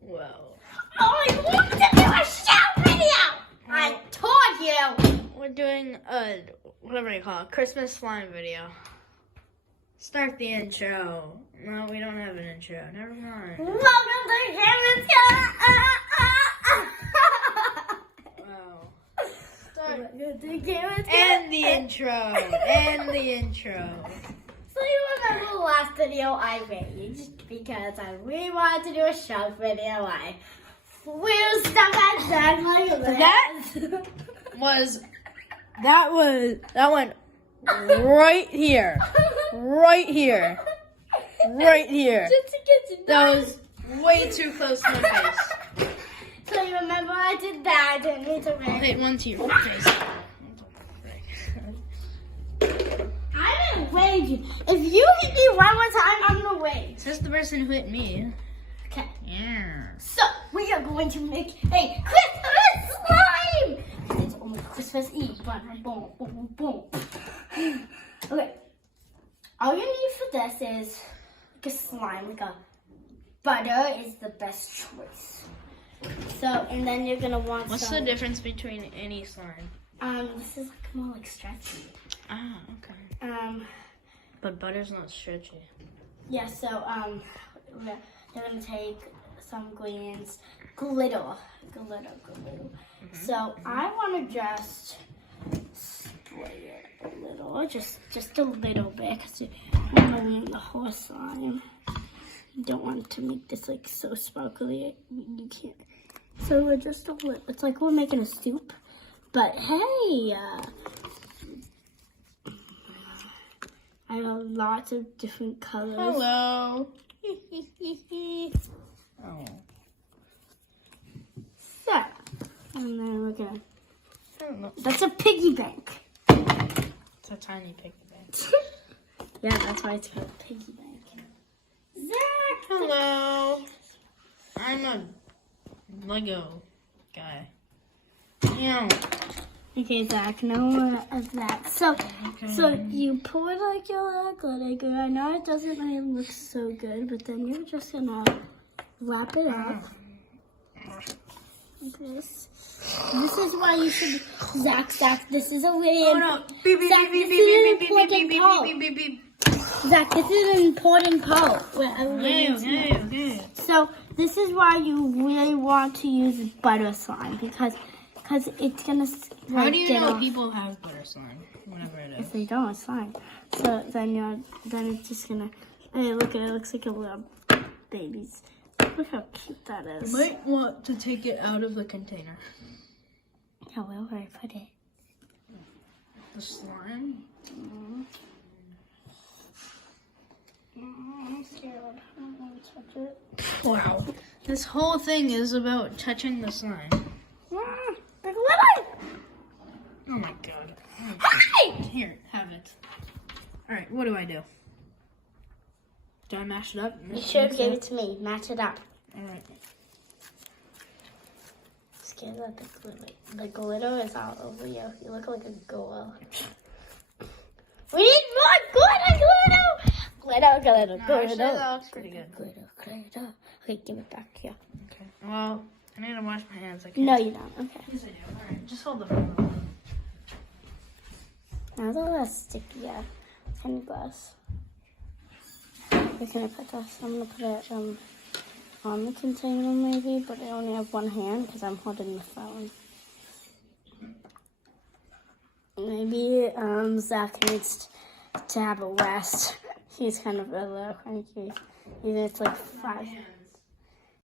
Well. Oh, I want to do a show video! I told you! We're doing a, whatever you call it, Christmas slime video. Start the intro. No, we don't have an intro. Never mind. Welcome to Karen's Wow. Start. And the intro. And the intro. So you remember the last video I made because I really wanted to do a show video. I flew stuff at Zach like this. That went right here. Right here. Right here. Just to get to That was way too close to my face. So you remember I did that. I didn't need to make. Hit one to your face. I didn't wave you. If you hit me one more time, I'm gonna wave. Says the person who hit me. Okay. Yeah. So we are going to make a Christmas slime. It's only Christmas Eve, but boom, boom, boom. Okay. All you need for this is like a slime, like a butter is the best choice. So, and then you're gonna want What's the difference between any slime? This is like more like stretchy. Ah, okay. But butter's not stretchy. Yeah, so, we're gonna take some ingredients, glitter. So, I wanna just spray it a little, just a little bit, because you want the whole slime. You don't want to make this like so sparkly, you can't. So we're just a little, it's like we're making a soup, but hey, I have lots of different colors. Hello. Oh. So, and then we're gonna, I don't know. that's a piggy bank. It's a tiny piggy bank. Yeah, that's why it's called piggy bank. Zach! Hello. I'm a Lego guy. Yeah. Okay, Zach, no more of that. So, Okay. so you pour like your glitter. I know it doesn't really look so good, but then you're just gonna wrap it up. Like this. This is why you should, Zach, this is a really, Oh no. Beep, beep, Zach, beep, this beep, is an beep, beep, important beep, part. beep, beep, beep, beep. Zach, this is an important part. Okay. So this is why you really want to use butter slime because it's gonna How do you get know off. people have butter slime? Whatever it If is. they don't, it's fine. So then it's just gonna. Hey, look, it looks like a little baby's. Look how cute that is. You might want to take it out of the container. Yeah, where would I put it? The slime? I'm scared. I don't want to touch it. Wow. This whole thing is about touching the slime. The glitter! Oh my god. Hey! Here, have it. Alright, what do I do? Do I mash it up? You should have gave it to me. Match it up. Alright. Scared that the glitter is all over you. You look like a girl. We need more glitter! Actually, that looks pretty good. Glitter. Okay, give it back here. Okay. Well, I need to wash my hands. I can't. No, you don't. Okay. Yes, I do. Alright, just hold the phone. Now it's a little sticky. Tiny glass. Where can I put this? I'm gonna put it on the container maybe, but I only have one hand because I'm holding the phone. Maybe Zach needs to have a rest. He's kind of a little cranky. Even it's like 5.